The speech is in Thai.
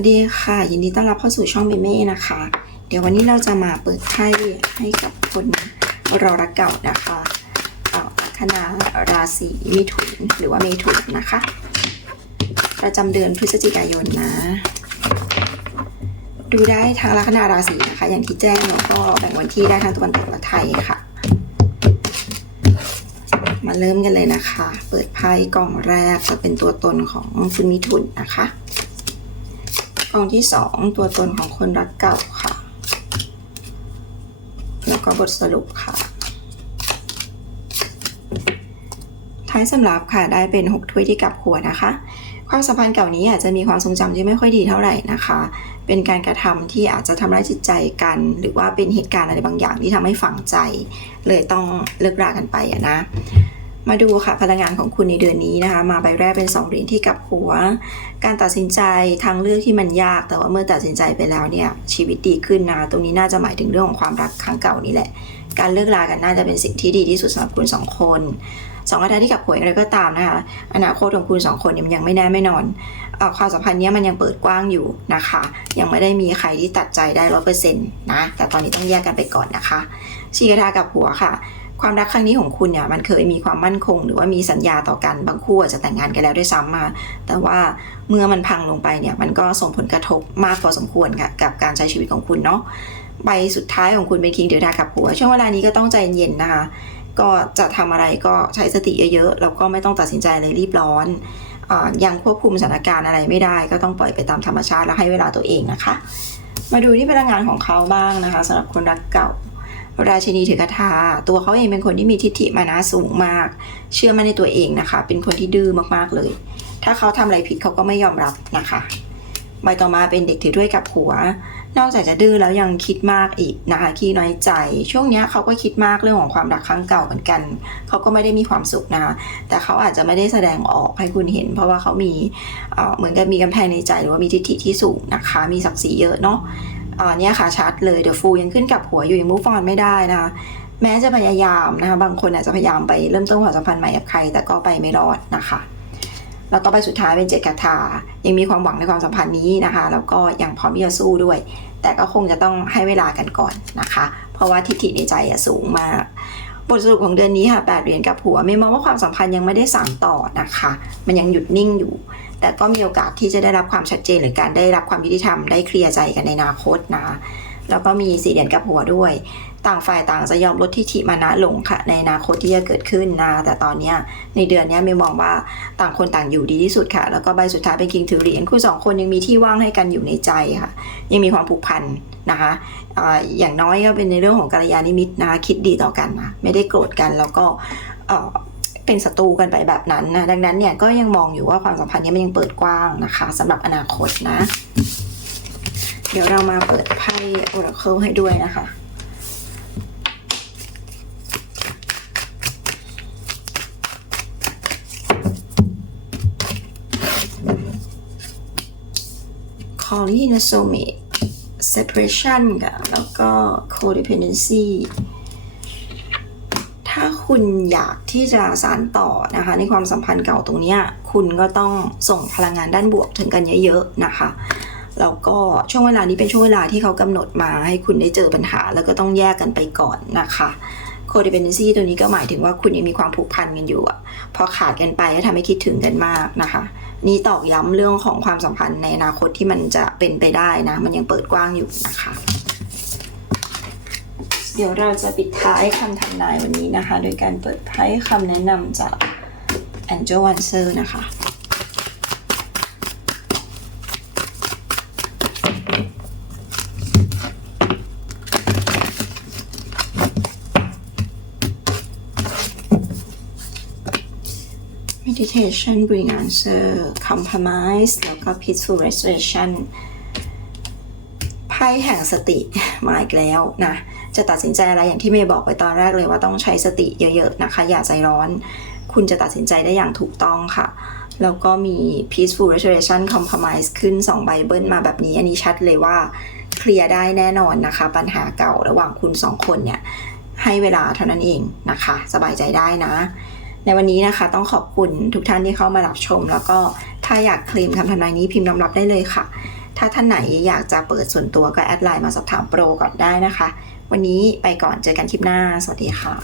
วัสดีค่ะ ยินดีต้อนรับเข้าสู่ช่องเมเม่นะคะ เดี๋ยววันนี้เราจะมาเปิดไพ่ให้กับคนรอรักเก่านะคะเอ่อลัคนาราศีมิถุนหรือว่าเมถุนนะคะ ประจำเดือนพฤศจิกายนนะ ดูได้ทางลัคนาราศีนะคะ อย่างที่แจ้งแล้วก็แบ่งวันที่ได้ทั้งตะวันตกและไทยค่ะ มาเริ่มกันเลยนะคะ เปิดไพ่กล่องแรกจะเป็นตัวตนของคุณมิถุนนะคะ กองที่สองตัวตนของคนรักเก่าค่ะ แล้วก็บทสรุปค่ะ ท้ายสำหรับค่ะได้เป็น 6 ถ้วยที่กลับหัวนะคะ ความสัมพันธ์เก่านี้อาจจะมีความทรงจำที่ไม่ค่อยดีเท่าไหร่นะคะ เป็นการกระทำที่อาจจะทำร้ายจิตใจกัน หรือว่าเป็นเหตุการณ์อะไรบางอย่างที่ทำให้ฝังใจ เลยต้องเลิกรากันไปอะนะ มาดูค่ะพลังงานของคุณในเดือนนี้นะคะ มาใบแรกเป็น2เหรียญที่กับหัว การตัดสินใจทางเลือกที่มันยาก แต่ว่าเมื่อตัดสินใจไปแล้วเนี่ยชีวิตดีขึ้นนะตรงนี้น่าจะหมายถึงเรื่องของความรักครั้งเก่านี่แหละ การเลิกลากันน่าจะเป็นสิ่งที่ดีที่สุดสำหรับคุณสองคนสองอาทิตย์ที่กับหัวอย่างไรก็ตามนะคะอนาคตของคุณสองคนยมันยังไม่แน่ไม่นอนอความสัมพันธ์เนี้ยมันยังเปิดกว้างอยู่นะคะ ยังไม่ได้มีใครที่ตัดใจได้ร้อยเปอร์เซ็นต์นะแต่ตอนนี้ต้องแยกกันไปก่อนนะคะชีกระทากับหัวค่ะ ความรักครั้งนี้ของคุณเนี่ยมันเคยมีความมั่นคง หรือว่ามีสัญญาต่อกันบางคู่อาจจะแต่งงานกันแล้วด้วยซ้ำมา แต่ว่าเมื่อมันพังลงไปเนี่ยมันก็ส่งผลกระทบมากพอสมควรค่ะกับการใช้ชีวิตของคุณเนาะใบสุดท้ายของคุณเป็นคิงเดือดากับหัวช่วงเวลานี้ก็ต้องใจเย็นนะคะก็จะทำอะไรก็ใช้สติเยอะๆแล้วก็ไม่ต้องตัดสินใจอะไรรีบร้อนอยังควบคุมสถานการณ์อะไรไม่ได้ ก็ต้องปล่อยไปตามธรรมชาติและให้เวลาตัวเองนะคะ มาดูที่พลังงานของเขาบ้างนะคะสำหรับคนรักเก่า ราชินีถือกระทาตัวเขาเองเป็นคนที่มีทิฏฐิมานะสูงมาก เชื่อมั่นในตัวเองนะคะ เป็นคนที่ดื้อมากๆเลย ถ้าเขาทำอะไรผิดเขาก็ไม่ยอมรับนะคะใบต่อมาเป็นเด็กถือถ้วยกับหัว นอกจากจะดื้อแล้วยังคิดมากอีกนะคะขี้น้อยใจ ช่วงนี้เขาก็คิดมากเรื่องของความรักครั้งเก่าเหมือนกัน เขาก็ไม่ได้มีความสุขนะคะแต่เขาอาจจะไม่ได้แสดงออกให้คุณเห็น เพราะว่าเขามีเเหมือนกับมีกำแพงในใจหรือว่ามีทิฏฐิที่สูงนะคะ มีศักดิ์ศรีเยอะเนาะ อ่าเนี่ยค่ะชัดเลยเดอะฟูยังขึ้นกับหัวอยู่ยังมูฟออนไม่ได้นะคะแม้จะพยายามนะคะบางคนอาจจะพยายามไปเริ่มต้นความสัมพันธ์ใหม่กับใคร แต่ก็ไปไม่รอดนะคะแล้วก็ไปสุดท้ายเป็นเจ็ดคาถายังมีความหวังในความสัมพันธ์นี้นะคะแล้วก็ยังพร้อมที่จะสู้ด้วย แต่ก็คงจะต้องให้เวลากันก่อนนะคะ เพราะว่าทิฏฐิในใจสูงมาก บทสรุปของเดือนนี้ค่ะแปดเหรียญกับหัวเมมองว่าความสัมพันธ์ยังไม่ได้สานต่อนะคะ มันยังหยุดนิ่งอยู่ แต่ก็มีโอกาสที่จะได้รับความชัดเจนหรือการได้รับความยุติธรรมได้เคลียร์ใจกันในอนาคตนะ แล้วก็มีสี่เหรียญกับหัวด้วย ต่างฝ่ายต่างจะยอมลดทิฐิมานะลงค่ะ ในอนาคตที่จะเกิดขึ้นนะแต่ตอนนี้ในเดือนนี้ไม่มองว่าต่างคนต่างอยู่ดีที่สุดค่ะ แล้วก็ใบสุดท้ายเป็นคิงถือเหรียญคู่สองคนยังมีที่ว่างให้กันอยู่ในใจค่ะ ยังมีความผูกพันนะคะอย่างน้อยก็เป็นในเรื่องของกัลยาณมิตรนะคะคิดดีต่อกันนะไม่ได้โกรธกันแล้วก็เป็นศัตรูกันไปแบบนั้นนะดังนั้นเนี่ยก็ยังมองอยู่ว่าความสัมพันธ์นี้มันยังเปิดกว้างนะคะสำหรับอนาคตนะ เดี๋ยวเรามาเปิดไพ่ Oracle ให้ด้วยนะคะ calling in a soulmate separation ค่ะแล้วก็ codependency ถ้าคุณอยากที่จะสานต่อนะคะ ในความสัมพันธ์เก่าตรงนี้ คุณก็ต้องส่งพลังงานด้านบวกถึงกันเยอะๆนะคะ แล้วก็ช่วงเวลานี้เป็นช่วงเวลาที่เขากำหนดมาให้คุณได้เจอปัญหา แล้วก็ต้องแยกกันไปก่อนนะคะ codependency ตัวนี้ก็หมายถึงว่าคุณยังมีความผูกพันกันอยู่อะพอขาดกันไปก็ทำให้คิดถึงกันมากนะคะ นี่ตอกย้ำเรื่องของความสัมพันธ์ในอนาคตที่มันจะเป็นไปได้นะ มันยังเปิดกว้างอยู่นะคะ เดี๋ยวเราจะปิดท้ายคำทำนายวันนี้นะคะ โดยการเปิดไพ่คำแนะนำจาก Angel Answer นะคะ meditation bring answer compromise แล้วก็ peaceful restoration ไพ่แห่งสติมาอีกแล้วนะจะตัดสินใจอะไรอย่างที่เมย์บอกไปตอนแรกเลยว่าต้องใช้สติเยอะๆนะคะ อย่าใจร้อน คุณจะตัดสินใจได้อย่างถูกต้องค่ะ แล้วก็มี peaceful restoration compromise ขึ้น 2 ใบเบิ้ลมาแบบนี้ อันนี้ชัดเลยว่าเคลียร์ได้แน่นอนนะคะ ปัญหาเก่าระหว่างคุณสองคนเนี่ย ให้เวลาเท่านั้นเองนะคะ สบายใจได้นะ ในวันนี้นะคะ ต้องขอบคุณทุกท่านที่เข้ามารับชม แล้วก็ถ้าอยากเคลมคำทำนายนี้พิมพ์นำรับได้เลยค่ะ ถ้าท่านไหนอยากจะเปิดส่วนตัวก็แอดไลน์มาสอบถามโปรก่อนได้นะคะ วันนี้ไปก่อนเจอกันคลิปหน้า สวัสดีค่ะ